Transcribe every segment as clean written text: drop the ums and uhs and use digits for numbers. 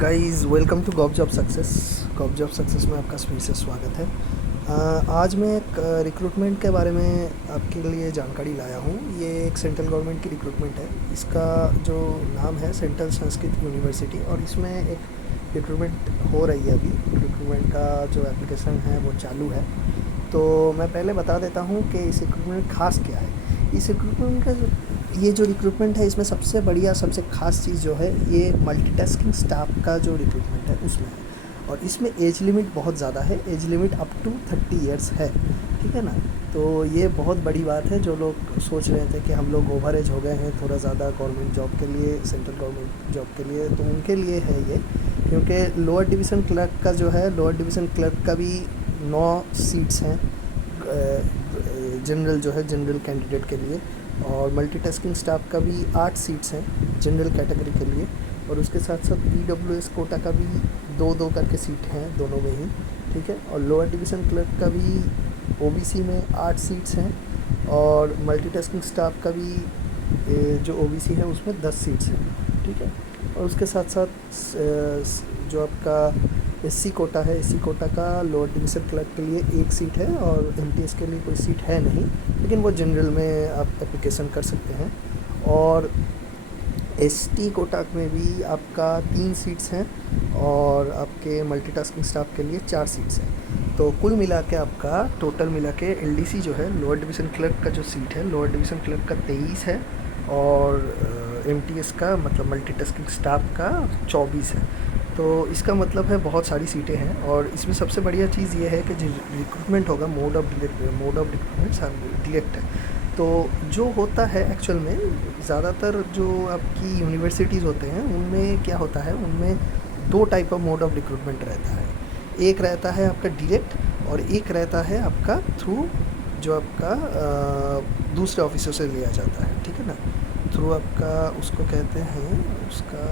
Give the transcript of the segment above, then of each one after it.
Guys welcome to gov job success. Gov job success में आपका फिर से स्वागत है। आज मैं एक रिक्रूटमेंट के बारे में आपके लिए जानकारी लाया हूँ। ये एक सेंट्रल गवर्नमेंट की रिक्रूटमेंट है। इसका जो नाम है सेंट्रल संस्कृत यूनिवर्सिटी, और इसमें एक रिक्रूटमेंट हो रही है। अभी रिक्रूटमेंट का जो एप्लीकेशन है वो चालू है। तो मैं पहले बता देता हूँ कि इस रिक्रूटमेंट खास क्या है। इस रिक्रूटमेंट का ये जो रिक्रूटमेंट है, इसमें सबसे बढ़िया सबसे ख़ास चीज़ जो है ये मल्टीटास्किंग स्टाफ का जो रिक्रूटमेंट है उसमें है। और इसमें एज लिमिट बहुत ज़्यादा है। Age limit up to 30 years है, ठीक है ना। तो ये बहुत बड़ी बात है। जो लोग सोच रहे थे कि हम लोग ओवर एज हो गए हैं थोड़ा ज़्यादा गवर्नमेंट जॉब के लिए, सेंट्रल गवर्नमेंट जॉब के लिए, तो उनके लिए है ये। क्योंकि लोअर डिवीज़न क्लर्क का जो है, लोअर डिवीज़न क्लर्क का भी 9 सीट्स हैं जनरल जो है, जनरल कैंडिडेट के लिए। और मल्टीटास्किंग स्टाफ का भी 8 सीट्स हैं जनरल कैटेगरी के लिए। और उसके साथ साथ EWS कोटा का भी 2-2 करके सीट हैं दोनों में ही, ठीक है। और लोअर डिवीज़न क्लर्क का भी OBC में 8 सीट्स हैं। और मल्टीटास्किंग स्टाफ का भी जो OBC है उसमें 10 सीट्स हैं, ठीक है। और उसके साथ साथ जो आपका SC कोटा है, SC कोटा का लोअर डिवीज़न क्लर्क के लिए 1 सीट है। और MTS के लिए कोई सीट है नहीं, लेकिन वो जनरल में आप एप्लीकेशन कर सकते हैं। और ST कोटा में भी आपका 3 सीट्स हैं। और आपके मल्टीटास्किंग स्टाफ के लिए 4 सीट्स हैं। तो कुल मिला के आपका टोटल मिला के LDC जो है, लोअर डिवीज़न क्लर्क का जो सीट है, लोअर डिवीज़न क्लर्क का 23 है। और MTS का मतलब मल्टीटास्किंग स्टाफ का 24 है। तो इसका मतलब है बहुत सारी सीटें हैं। और इसमें सबसे बढ़िया चीज़ ये है कि जो रिक्रूटमेंट होगा, मोड ऑफ रिक्रूटमेंट डायरेक्ट है। तो जो होता है एक्चुअल में, ज़्यादातर जो आपकी यूनिवर्सिटीज़ होते हैं उनमें क्या होता है, उनमें 2 type of mode of recruitment रहता है। एक रहता है आपका डायरेक्ट, और एक रहता है आपका थ्रू, जो आपका दूसरे ऑफिसर से लिया जाता है, ठीक है ना। थ्रू आपका उसको कहते हैं, उसका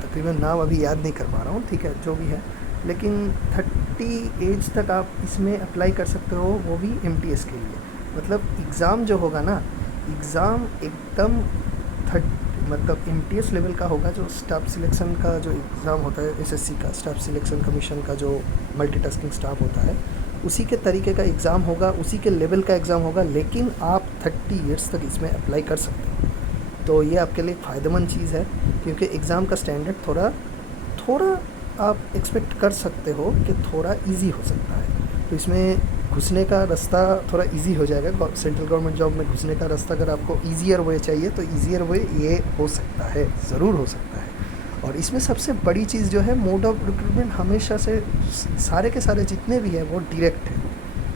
तकरीबन नाम अभी याद नहीं कर पा रहा हूँ, ठीक है, जो भी है। लेकिन 30 एज तक आप इसमें अप्लाई कर सकते हो, वो भी MTS के लिए। मतलब एग्ज़ाम जो होगा ना, एग्ज़ाम एकदम मतलब MTS लेवल का होगा। जो स्टाफ सिलेक्शन का जो एग्ज़ाम होता है, SSC का, स्टाफ सिलेक्शन कमीशन का जो मल्टीटास्किंग स्टाफ होता है, उसी के तरीके का एग्ज़ाम होगा, उसी के लेवल का एग्ज़ाम होगा। लेकिन आप 30 ईयर्स तक इसमें अप्लाई कर सकते हो। तो ये आपके लिए फ़ायदेमंद चीज़ है, क्योंकि एग्ज़ाम का स्टैंडर्ड थोड़ा आप एक्सपेक्ट कर सकते हो कि थोड़ा इजी हो सकता है। तो इसमें घुसने का रास्ता थोड़ा इजी हो जाएगा। सेंट्रल गवर्नमेंट जॉब में घुसने का रास्ता अगर आपको ईजियर वे चाहिए तो ईजियर वे ये हो सकता है, ज़रूर हो सकता है। और इसमें सबसे बड़ी चीज़ जो है, मोड ऑफ रिक्रूटमेंट हमेशा से सारे के सारे जितने भी हैं वो डायरेक्ट है,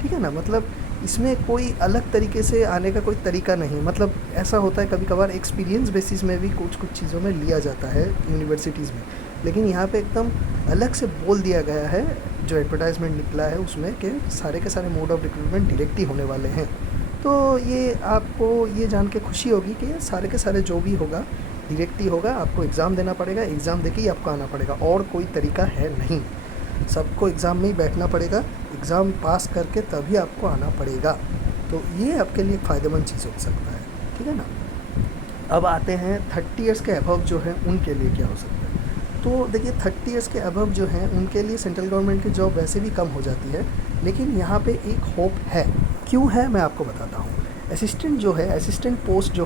ठीक है ना। मतलब इसमें कोई अलग तरीके से आने का कोई तरीका नहीं। मतलब ऐसा होता है कभी कभार एक्सपीरियंस बेसिस में भी कुछ चीज़ों में लिया जाता है यूनिवर्सिटीज़ में, लेकिन यहाँ पे एकदम अलग से बोल दिया गया है, जो एडवर्टाइजमेंट निकला है उसमें, कि सारे के सारे मोड ऑफ रिक्रूटमेंट डायरेक्ट ही होने वाले हैं। तो ये आपको ये जान के खुशी होगी कि सारे के सारे जो भी होगा डायरेक्ट ही होगा। आपको एग्ज़ाम देना पड़ेगा, एग्ज़ाम देके ही आपको आना पड़ेगा, और कोई तरीका है नहीं। सबको एग्ज़ाम में ही बैठना पड़ेगा, एग्ज़ाम पास करके तभी आपको आना पड़ेगा। तो ये आपके लिए फ़ायदेमंद चीज़ हो सकता है, ठीक है ना। अब आते हैं 30 इयर्स के अबव जो हैं उनके लिए क्या हो सकता है। तो देखिए 30 इयर्स के अबव जो हैं उनके लिए सेंट्रल गवर्नमेंट की जॉब वैसे भी कम हो जाती है, लेकिन यहाँ पे एक होप है। क्यों है, मैं आपको बताता हूँ। असिस्टेंट जो है, असिस्टेंट पोस्ट जो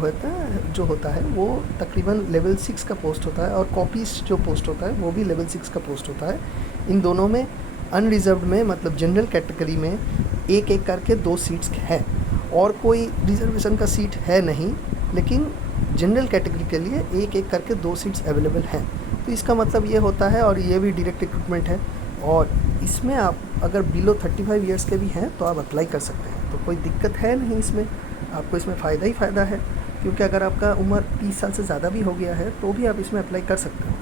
होता है वो तकरीबन लेवल 6 का पोस्ट होता है। और कॉपीज जो पोस्ट होता है वो भी लेवल 6 का पोस्ट होता है। इन दोनों में अनरिजर्व्ड में, मतलब जनरल कैटेगरी में, एक एक करके 2 सीट्स हैं। और कोई रिजर्वेशन का सीट है नहीं, लेकिन जनरल कैटेगरी के लिए एक एक करके 2 सीट्स अवेलेबल हैं। तो इसका मतलब ये होता है, और ये भी डायरेक्ट रिक्रूटमेंट है। और इसमें आप अगर बिलो 35 ईयर्स के भी हैं तो आप अप्लाई कर सकते हैं। तो कोई दिक्कत है नहीं इसमें, आपको इसमें फ़ायदा ही फ़ायदा है। क्योंकि अगर आपका उम्र 30 साल से ज़्यादा भी हो गया है तो भी आप इसमें अप्लाई कर सकते हो,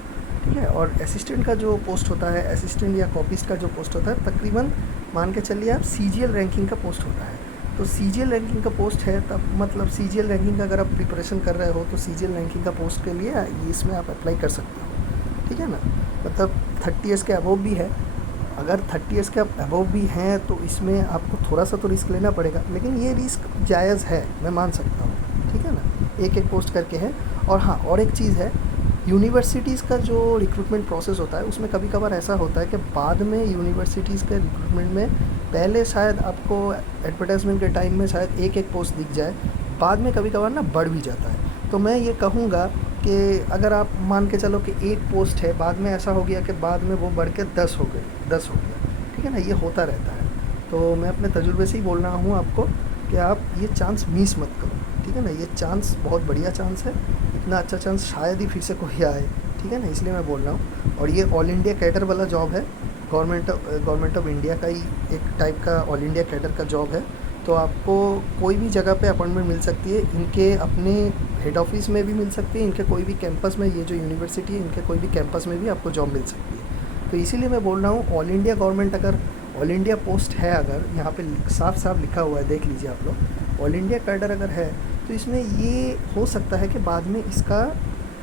ठीक है। और असिस्टेंट का जो पोस्ट होता है, असिस्टेंट या कॉपीस्ट का जो पोस्ट होता है, तकरीबन मान के चलिए आप CGL रैंकिंग का पोस्ट होता है। तो CGL रैंकिंग का पोस्ट है, तब मतलब CGL रैंकिंग का अगर आप प्रिपरेशन कर रहे हो तो CGL रैंकिंग का पोस्ट के लिए इसमें आप अप्लाई कर सकते हो, ठीक है ना। मतलब 30 इयर्स के अबव भी है। अगर 30 इयर्स के अबव भी हैं तो इसमें आपको थोड़ा सा तो रिस्क लेना पड़ेगा, लेकिन ये रिस्क जायज़ है, मैं मान सकता हूँ, ठीक है ना। एक एक पोस्ट करके है। और हाँ, और एक चीज़ है, यूनिवर्सिटीज़ का जो रिक्रूटमेंट प्रोसेस होता है उसमें कभी कभार ऐसा होता है कि बाद में यूनिवर्सिटीज़ के रिक्रूटमेंट में पहले शायद आपको एडवर्टाइजमेंट के टाइम में शायद एक एक पोस्ट दिख जाए, बाद में कभी कभार ना बढ़ भी जाता है। तो मैं ये कहूँगा कि अगर आप मान के चलो कि एक पोस्ट है, बाद में ऐसा हो गया कि बाद में वो बढ़ के 10 हो गई, 10 हो गया, ठीक है ना, ये होता रहता है। तो मैं अपने तजुर्बे से ही बोल रहा हूँ आपको कि आप ये चांस मिस मत करो, ठीक है ना। ये चांस बहुत बढ़िया चांस है, इतना अच्छा चांस शायद ही फिर से कोई आए, ठीक है ना, इसलिए मैं बोल रहा हूँ। और ये ऑल इंडिया कैडर वाला जॉब है, गवर्नमेंट ऑफ इंडिया का ही एक टाइप का ऑल इंडिया कैडर का जॉब है। तो आपको कोई भी जगह पे अपॉइंटमेंट मिल सकती है, इनके अपने हेड ऑफिस में भी मिल सकती है, इनके कोई भी कैंपस में, ये जो यूनिवर्सिटी है इनके कोई भी कैंपस में भी आपको जॉब मिल सकती है। तो इसीलिए मैं बोल रहा हूँ ऑल इंडिया गवर्नमेंट, अगर ऑल इंडिया पोस्ट है, अगर यहाँ पे साफ साफ लिखा हुआ है, देख लीजिए आप लोग, ऑल इंडिया कैडर अगर है तो इसमें ये हो सकता है कि बाद में इसका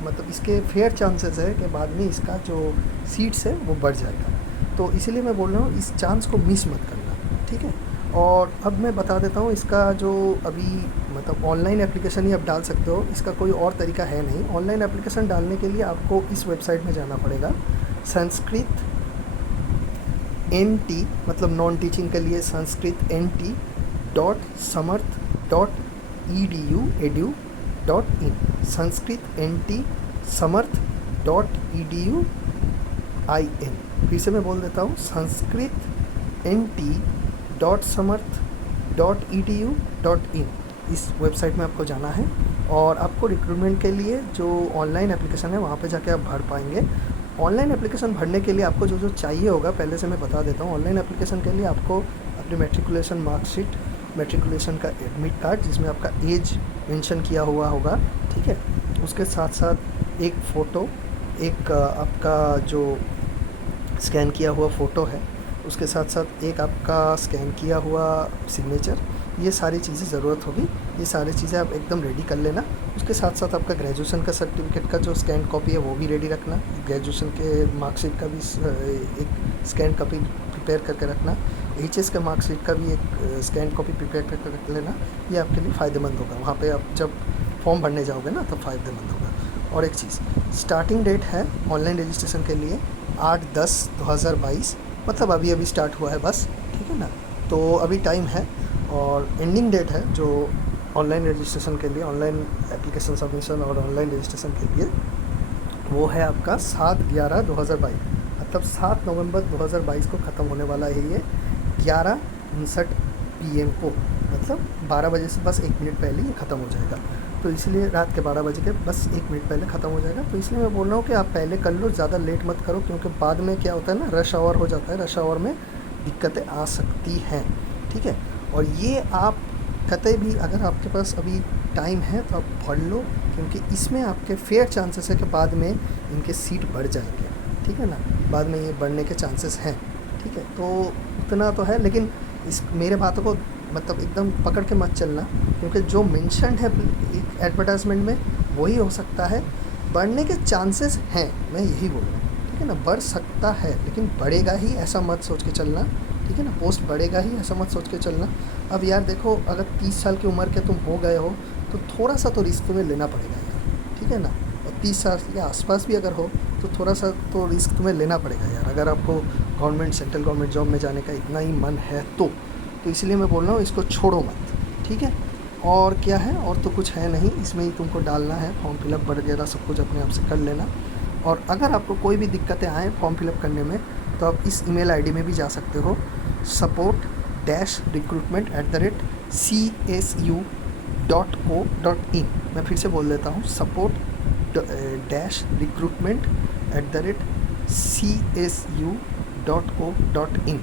मतलब इसके फेयर चांसेस है कि बाद में इसका जो सीट्स है वो बढ़ जाएगा। तो इसीलिए मैं बोल रहा हूँ इस चांस को मिस मत करना, ठीक है। और अब मैं बता देता हूँ इसका जो अभी मतलब ऑनलाइन एप्लीकेशन ही आप डाल सकते हो, इसका कोई और तरीका है नहीं। ऑनलाइन एप्लीकेशन डालने के लिए आपको इस वेबसाइट में जाना पड़ेगा, संस्कृत NT मतलब नॉन टीचिंग के लिए Sanskrit NT.samarth.edu.in, Sanskrit NT samarth.edu.in। फिर से मैं बोल देता हूँ, संस्कृत NT.samarth.edu.in, इस वेबसाइट में आपको जाना है और आपको रिक्रूटमेंट के लिए जो ऑनलाइन एप्लीकेशन है वहाँ पे जाके आप भर पाएंगे। ऑनलाइन एप्लीकेशन भरने के लिए आपको जो जो चाहिए होगा पहले से मैं बता देता हूँ। ऑनलाइन एप्लीकेशन के लिए आपको अपनी मैट्रिकुलेशन मार्कशीट, मैट्रिकुलेशन का एडमिट कार्ड जिसमें आपका एज मेंशन किया हुआ होगा, ठीक है, उसके साथ साथ एक फ़ोटो, एक आपका जो स्कैन किया हुआ फ़ोटो है, उसके साथ साथ एक आपका स्कैन किया हुआ सिग्नेचर, ये सारी चीज़ें ज़रूरत होगी। ये सारी चीज़ें आप एकदम रेडी कर लेना। उसके साथ साथ आपका ग्रेजुएशन का सर्टिफिकेट का जो स्कैन कॉपी है वो भी रेडी रखना, ग्रेजुएशन के मार्कशीट का भी एक स्कैन कॉपी प्रिपेयर करके रखना, HS का मार्कशीट का भी एक स्कैन कॉपी प्रिपेयर करके रख लेना। ये आपके लिए फ़ायदेमंद होगा, वहाँ पे आप जब फॉर्म भरने जाओगे ना तब फ़ायदेमंद होगा। और एक चीज़, स्टार्टिंग डेट है ऑनलाइन रजिस्ट्रेशन के लिए 8/10/2022, मतलब अभी अभी स्टार्ट हुआ है बस, ठीक है ना, तो अभी टाइम है। और एंडिंग डेट है जो ऑनलाइन रजिस्ट्रेशन के लिए, ऑनलाइन एप्लीकेशन सबमिशन और ऑनलाइन रजिस्ट्रेशन के लिए, वो है आपका 7/11/2022, मतलब 7 नवंबर 2022 को ख़त्म होने वाला है ये 11:59 PM को, मतलब 12 बजे से बस 1 मिनट पहले ये ख़त्म हो जाएगा। तो इसलिए रात के 12 बजे के बस 1 मिनट पहले ख़त्म हो जाएगा। तो इसलिए मैं बोल रहा हूँ कि आप पहले कर लो, ज़्यादा लेट मत करो, क्योंकि बाद में क्या होता है ना, रश आवर हो जाता है, रश आवर में दिक्कतें आ सकती हैं, ठीक है। और ये आप कतई भी अगर आपके पास अभी टाइम है तो आप पढ़ लो, क्योंकि इसमें आपके फेयर चांसेस है कि बाद में इनके सीट बढ़ जाएंगे, ठीक है ना, बाद में ये बढ़ने के चांसेस हैं, ठीक है। तो उतना तो है, लेकिन इस मेरे बातों को मतलब एकदम पकड़ के मत चलना, क्योंकि जो मेंशन है एडवर्टाइजमेंट में वही हो सकता है। बढ़ने के चांसेस हैं, मैं यही बोल रहा हूँ, ठीक है ना, बढ़ सकता है लेकिन बढ़ेगा ही ऐसा मत सोच के चलना, ठीक है ना, पोस्ट बढ़ेगा ही ऐसा मत सोच के चलना। अब यार देखो, अगर 30 साल की उम्र के तुम हो गए हो तो थोड़ा सा तो रिस्क तुम्हें लेना पड़ेगा यार, ठीक है ना। और 30 साल के आसपास भी अगर हो तो थोड़ा सा तो रिस्क तुम्हें लेना पड़ेगा यार, अगर आपको गवर्नमेंट, सेंट्रल गवर्नमेंट जॉब में जाने का इतना ही मन है तो इसलिए मैं बोल रहा हूँ इसको छोड़ो मत, ठीक है। और क्या है, और तो कुछ है नहीं, इसमें ही तुमको डालना है, फॉर्म फिलअप वगैरह सब कुछ अपने आप से कर लेना। और अगर आपको कोई भी दिक्कतें आएँ फॉर्म फिलअप करने में तो आप इस email ID में भी जा सकते हो, support-recruitment@csu.co.in। मैं फिर से बोल देता हूँ, support-recruitment@csu.co.in।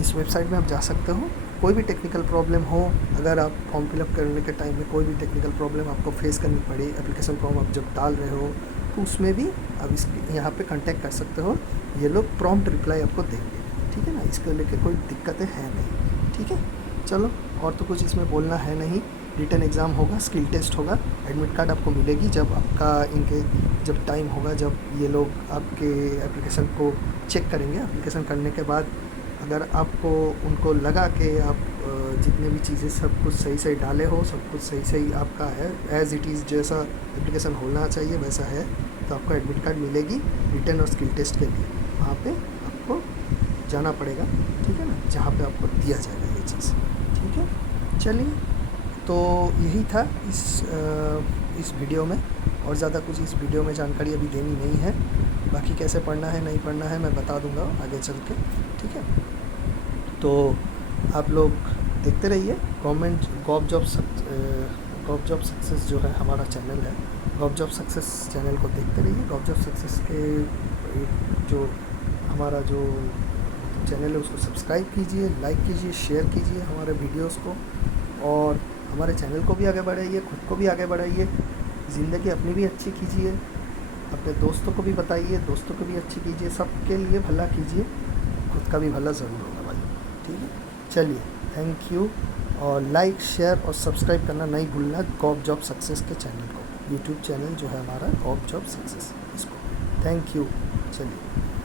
इस वेबसाइट में आप जा सकते हो। कोई भी टेक्निकल प्रॉब्लम हो, अगर आप फॉर्म फिलअप करने के टाइम में कोई भी टेक्निकल प्रॉब्लम आपको फेस करनी पड़े, एप्लीकेशन फॉर्म आप जब डाल रहे हो तो उसमें भी आप यहाँ पे कांटेक्ट कर सकते हो, ये लोग प्रॉम्प्ट रिप्लाई आपको देंगे, ठीक है ना, इसको लेके कोई दिक्कतें हैं नहीं, ठीक है। चलो, और तो कुछ इसमें बोलना है नहीं। रिटन एग्ज़ाम होगा, स्किल टेस्ट होगा, एडमिट कार्ड आपको मिलेगी जब आपका जब टाइम होगा, जब ये लोग आपके एप्लीकेशन को चेक करेंगे। एप्लीकेशन करने के बाद अगर आपको उनको लगा कि आप जितने भी चीज़ें सब कुछ सही सही डाले हो, सब कुछ सही सही आपका है, एज़ इट इज़ जैसा एप्लीकेशन होना चाहिए वैसा है, तो आपको एडमिट कार्ड मिलेगी रिटन और स्किल टेस्ट के लिए। वहाँ पे आपको जाना पड़ेगा, ठीक है ना, जहाँ पे आपको दिया जाएगा ये चीज़, ठीक है। चलिए, तो यही था इस वीडियो में, और ज़्यादा कुछ इस वीडियो में जानकारी अभी देनी नहीं है। बाकी कैसे पढ़ना है नहीं पढ़ना है मैं बता दूंगा आगे चल के, ठीक है। तो आप लोग देखते रहिए गॉव जॉब सक्सेस जो है हमारा चैनल है, गॉव जॉब सक्सेस चैनल को देखते रहिए। गॉव जॉब सक्सेस के जो हमारा जो चैनल है उसको सब्सक्राइब कीजिए, लाइक कीजिए, शेयर कीजिए हमारे वीडियोस को, और हमारे चैनल को भी आगे बढ़ाइए, खुद को भी आगे बढ़ाइए, ज़िंदगी अपनी भी अच्छी कीजिए, अपने दोस्तों को भी बताइए, दोस्तों को भी अच्छी कीजिए, सबके लिए भला कीजिए, खुद का भी भला ज़रूर होगा भाई, ठीक है। चलिए, थैंक यू, और लाइक शेयर और सब्सक्राइब करना नहीं भूलना गॉव जॉब सक्सेस के चैनल को, यूट्यूब चैनल जो है हमारा गॉव जॉब सक्सेस, इसको। Thank you. चलिए।